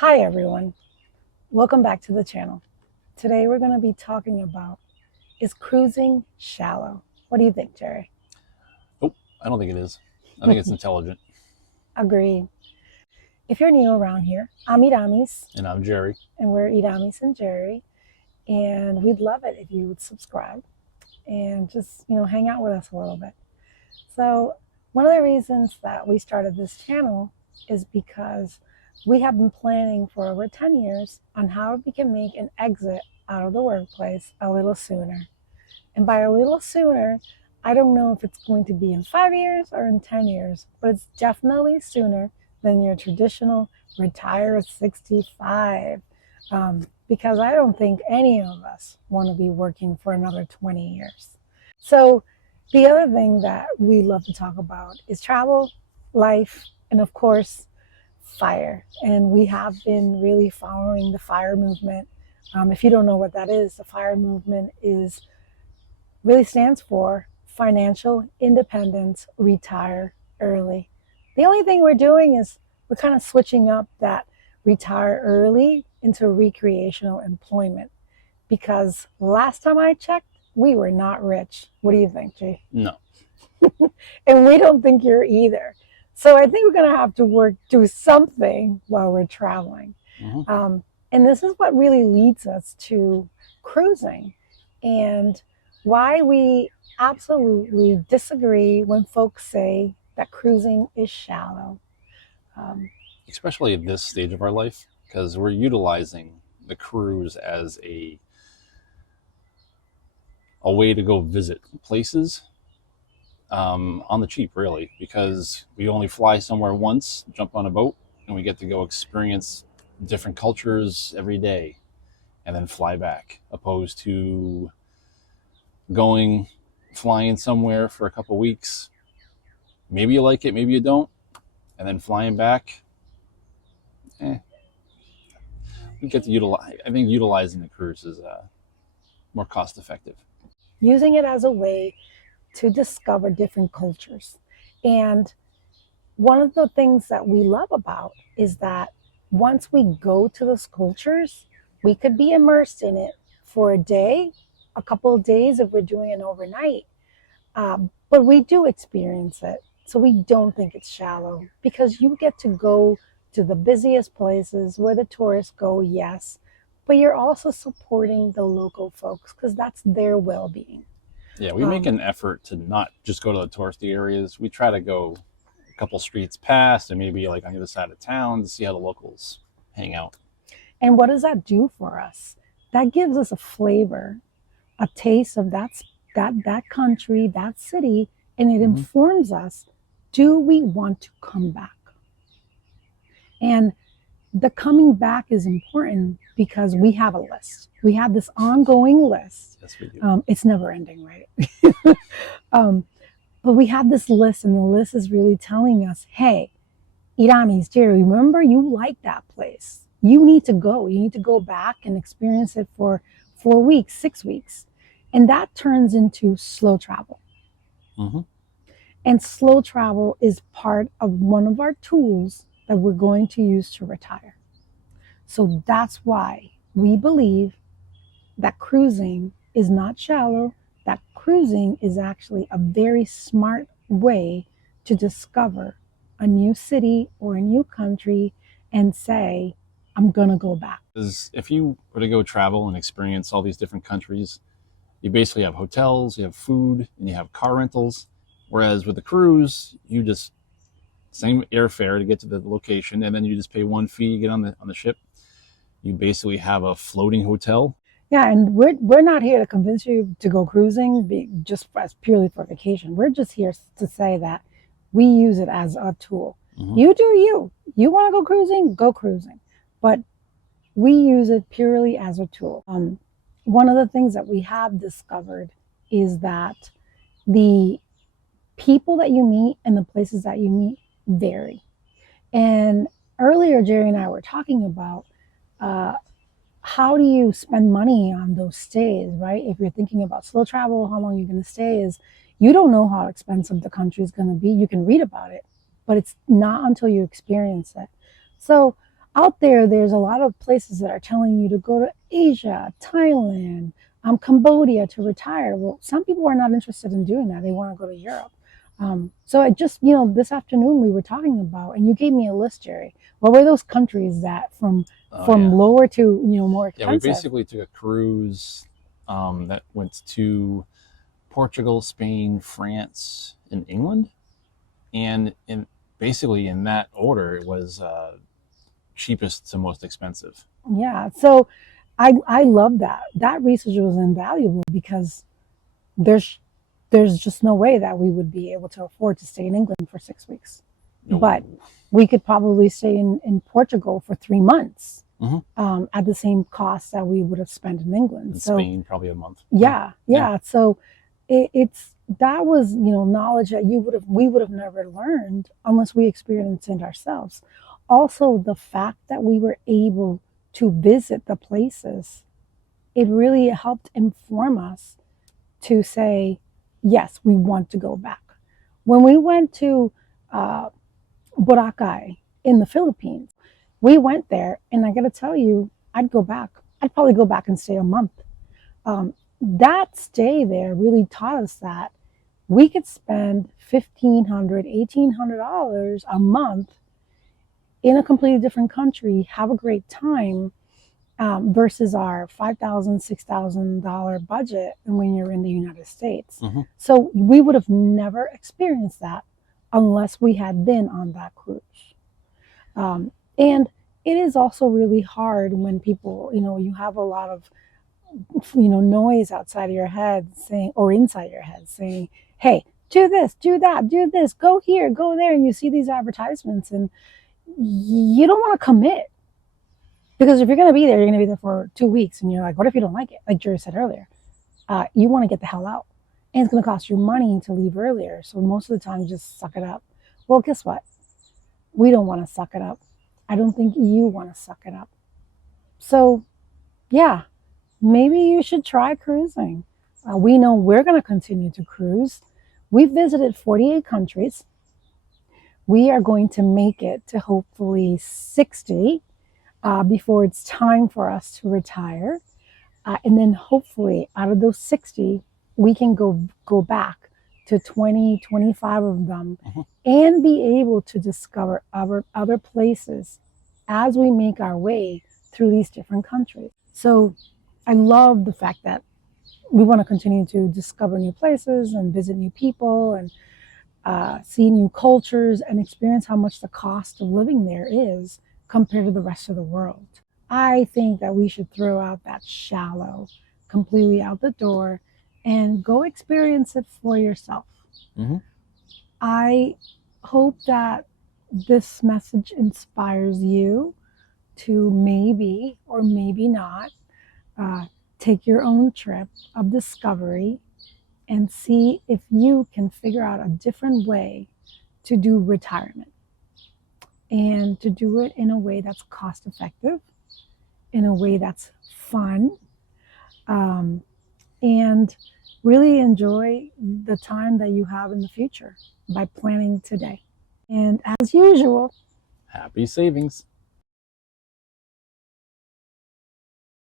Hi everyone, welcome back to the channel. Today we're going to be talking about, is cruising shallow? What do you think, Jerry? Oh, I don't think it is. I think it's intelligent. Agree. If you're new around here, I'm Iramis, And I'm Jerry. and we're Iramis and Jerry, and we'd love it if you would subscribe and just, hang out with us a little bit. So, one of the reasons that we started this channel is because we have been planning for over 10 years on how we can make an exit out of the workplace a little sooner. And by a little sooner, I don't know if it's going to be in 5 years or in 10 years, but it's definitely sooner than your traditional retire at 65. Because I don't think any of us want to be working for another 20 years. So, the other thing that we love to talk about is travel, life, and of course, FIRE. And we have been really following the FIRE movement. If you don't know what that is, the FIRE movement really stands for Financial Independence, Retire Early. The only thing we're doing is we're kind of switching up that retire early into recreational employment, because last time I checked, we were not rich. What do you think, G? No. And we don't think you're either. So I think we're going to have to do something while we're traveling. And this is what really leads us to cruising and why we absolutely disagree when folks say that cruising is shallow. Especially at this stage of our life, because we're utilizing the cruise as a way to go visit places on the cheap, really, because we only fly somewhere once, jump on a boat, and we get to go experience different cultures every day and then fly back, opposed to flying somewhere for a couple weeks. Maybe you like it, maybe you don't, and then flying back. We get to utilize. I think utilizing the cruise is more cost effective. Using it as a way to discover different cultures. And one of the things that we love about is that once we go to those cultures, we could be immersed in it for a day, a couple of days if we're doing it overnight. But we do experience it. So we don't think it's shallow, because you get to go to the busiest places where the tourists go, yes, but you're also supporting the local folks because that's their well-being. Yeah, we make an effort to not just go to the touristy areas. We try to go a couple streets past and maybe like on the other side of town to see how the locals hang out. And what does that do for us? That gives us a flavor, a taste of that country, that city, and it informs us, do we want to come back? And the coming back is important because we have a list. We have this ongoing list. Yes, we do. It's never ending, right? But we have this list, and the list is really telling us, hey, Iramis, Jerry, remember you like that place. You need to go. You need to go back and experience it for 4 weeks, 6 weeks. And that turns into slow travel. And slow travel is part of one of our tools that we're going to use to retire. So that's why we believe that cruising is not shallow, that cruising is actually a very smart way to discover a new city or a new country and say, I'm going to go back. Because if you were to go travel and experience all these different countries, you basically have hotels, you have food, and you have car rentals. Whereas with the cruise, you just same airfare to get to the location, and then you just pay one fee, get on the ship. You basically have a floating hotel. Yeah, and we're not here to convince you to go cruising just as purely for vacation. We're just here to say that we use it as a tool. You do you. You want to go cruising, go cruising. But we use it purely as a tool. One of the things that we have discovered is that the people that you meet and the places that you meet vary. And earlier, Jerry and I were talking about how do you spend money on those stays, right? If you're thinking about slow travel, how long you're going to stay is, you don't know how expensive the country is going to be. You can read about it, but it's not until you experience it. So out there, there's a lot of places that are telling you to go to Asia, Thailand, Cambodia to retire. Well, some people are not interested in doing that. They want to go to Europe. So I just, this afternoon we were talking about, and you gave me a list, Jerry. What were those countries that from Oh yeah, lower to more yeah. We expensive? basically took a cruise that went to Portugal, Spain, France, and England, and basically in that order, it was cheapest to most expensive. Yeah. So I love that. That research was invaluable because there's there's just no way that we would be able to afford to stay in England for 6 weeks. But No. we could probably stay in Portugal for 3 months Mm-hmm. at the same cost that we would have spent in England. In So Spain, probably a month. yeah, Yeah. yeah. So it's that was knowledge that we would have never learned unless we experienced it ourselves. Also, the fact that we were able to visit the places, it really helped inform us to say, yes, we want to go back. When we went to uh, Boracay in the Philippines, we went there, and I got to tell you, I'd go back. I'd probably go back and stay a month. That stay there really taught us that we could spend $1,500, $1,800 a month in a completely different country, have a great time, versus our $5,000, $6,000 budget when you're in the United States. Mm-hmm. So we would have never experienced that unless we had been on that cruise. And it is also really hard when people, you have a lot of, noise outside of your head saying, or inside your head saying, hey, do this, do that, do this, go here, go there. And you see these advertisements and you don't want to commit. Because if you're going to be there, you're going to be there for 2 weeks. And you're like, what if you don't like it? Like Jerry said earlier, you want to get the hell out. And it's going to cost you money to leave earlier. So most of the time, you just suck it up. Well, guess what? We don't want to suck it up. I don't think you want to suck it up. So, yeah, maybe you should try cruising. We know we're going to continue to cruise. We've visited 48 countries. We are going to make it to hopefully 60 before it's time for us to retire. And then hopefully out of those 60, we can go back to 20, 25 of them and be able to discover other places as we make our way through these different countries. So I love the fact that we want to continue to discover new places and visit new people and see new cultures and experience how much the cost of living there is compared to the rest of the world. I think that we should throw out that shallow completely out the door and go experience it for yourself. Mm-hmm. I hope that this message inspires you to maybe or maybe not take your own trip of discovery and see if you can figure out a different way to do retirement and to do it in a way that's cost effective, in a way that's fun, and really enjoy the time that you have in the future by planning today. And as usual, Happy savings.